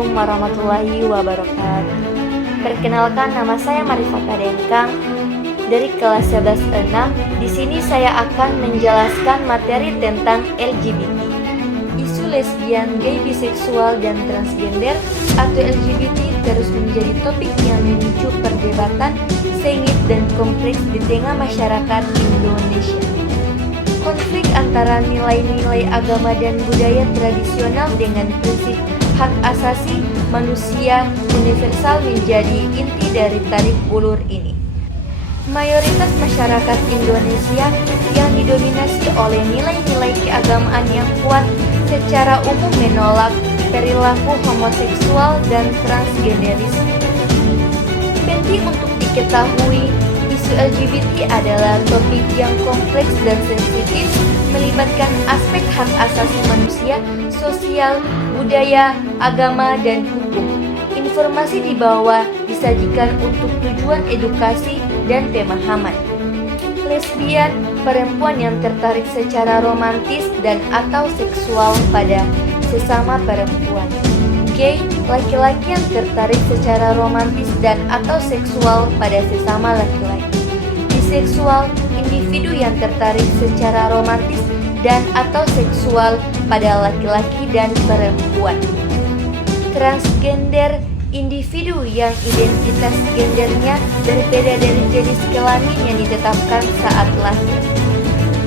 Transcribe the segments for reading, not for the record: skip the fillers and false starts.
Assalamualaikum warahmatullahi wabarakatuh. Perkenalkan, nama saya Marifata Dengkang dari kelas 11 6. Di sini saya akan menjelaskan materi tentang LGBT. Isu lesbian, gay, biseksual, dan transgender atau LGBT terus menjadi topik yang memicu perdebatan sengit dan kompleks di tengah masyarakat Indonesia. Konflik antara nilai-nilai agama dan budaya tradisional dengan prinsip hak asasi manusia universal menjadi inti dari tarik ulur ini. Mayoritas masyarakat Indonesia yang didominasi oleh nilai-nilai keagamaan yang kuat secara umum menolak perilaku homoseksual dan transgenderisme. Penting untuk diketahui, isu LGBT adalah topik yang kompleks dan sensitif, melibatkan aspek hak asasi manusia, sosial, budaya, agama, dan hukum. Informasi di bawah disajikan untuk tujuan edukasi dan pemahaman. Lesbian, perempuan yang tertarik secara romantis dan atau seksual pada sesama perempuan. Gay, laki-laki yang tertarik secara romantis dan atau seksual pada sesama laki-laki. Biseksual, individu yang tertarik secara romantis dan atau seksual pada laki-laki dan perempuan. Transgender, individu yang identitas gendernya berbeda dari jenis kelamin yang ditetapkan saat lahir.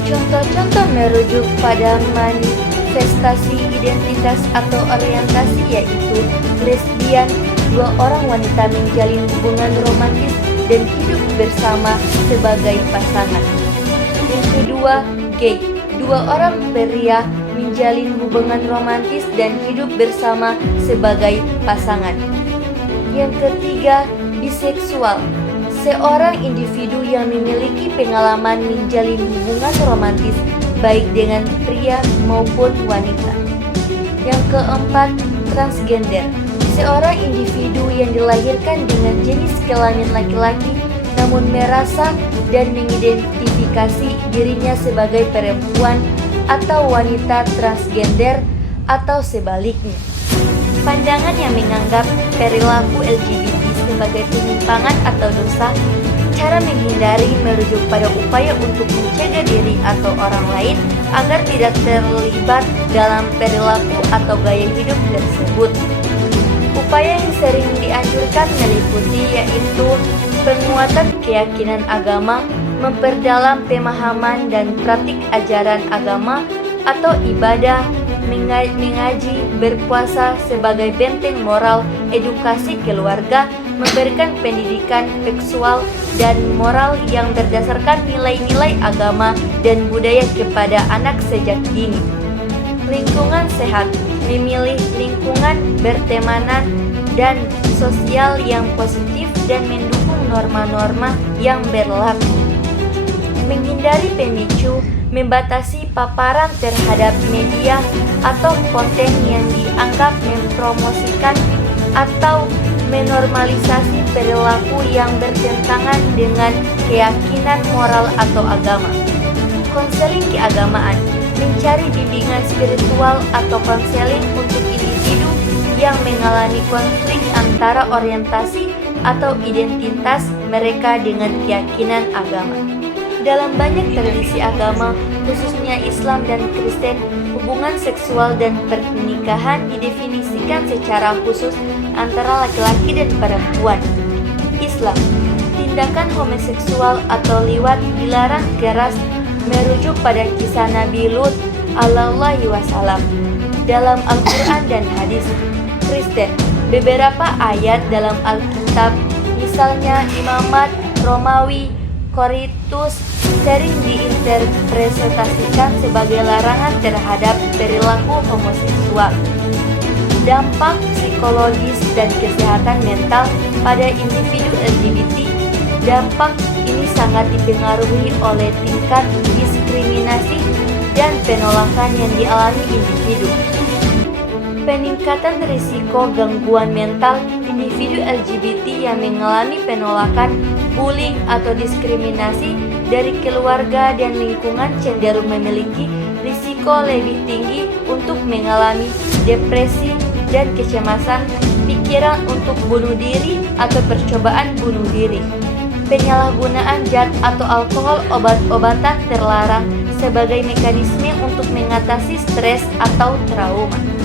Contoh-contoh merujuk pada manifestasi identitas atau orientasi yaitu lesbian, dua orang wanita menjalin hubungan romantis dan hidup bersama sebagai pasangan. Yang kedua, gay, dua orang pria menjalin hubungan romantis dan hidup bersama sebagai pasangan. Yang ketiga, biseksual, seorang individu yang memiliki pengalaman menjalin hubungan romantis baik dengan pria maupun wanita. Yang keempat, transgender, seorang individu yang dilahirkan dengan jenis kelamin laki-laki namun merasa dan mengidentifikasi dirinya sebagai perempuan atau wanita transgender atau sebaliknya. Pandangan yang menganggap perilaku LGBT sebagai penyimpangan atau dosa, cara menghindari merujuk pada upaya untuk mencegah diri atau orang lain agar tidak terlibat dalam perilaku atau gaya hidup tersebut. Upaya yang sering dianjurkan meliputi yaitu penguatan keyakinan agama, memperdalam pemahaman dan praktik ajaran agama atau ibadah, mengaji, berpuasa sebagai benteng moral, edukasi keluarga, memberikan pendidikan seksual dan moral yang berdasarkan nilai-nilai agama dan budaya kepada anak sejak dini. Lingkungan sehat, memilih lingkungan bertemanan dan sosial yang positif dan mendukung norma-norma yang berlaku. Menghindari pemicu, membatasi paparan terhadap media atau konten yang dianggap mempromosikan atau menormalisasi perilaku yang bertentangan dengan keyakinan moral atau agama. Konseling keagamaan, mencari bimbingan spiritual atau konseling untuk individu yang mengalami konflik antara orientasi atau identitas mereka dengan keyakinan agama. Dalam banyak tradisi agama, khususnya Islam dan Kristen, hubungan seksual dan pernikahan didefinisikan secara khusus antara laki-laki dan perempuan. Islam, tindakan homoseksual atau liwat dilarang keras merujuk pada kisah Nabi Lut alaihi wasallam dalam Al-Quran dan hadis. Kristen, beberapa ayat dalam Alkitab, misalnya Imamat, Romawi, Korintus, sering diinterpretasikan sebagai larangan terhadap perilaku homoseksual. Dampak psikologis dan kesehatan mental pada individu LGBT. Dampak ini sangat dipengaruhi oleh tingkat diskriminasi dan penolakan yang dialami individu. Peningkatan risiko gangguan mental individu LGBT yang mengalami penolakan, bullying atau diskriminasi dari keluarga dan lingkungan cenderung memiliki risiko lebih tinggi untuk mengalami depresi, dan kecemasan, pikiran untuk bunuh diri atau percobaan bunuh diri. Penyalahgunaan zat atau alkohol obat-obatan terlarang sebagai mekanisme untuk mengatasi stres atau trauma.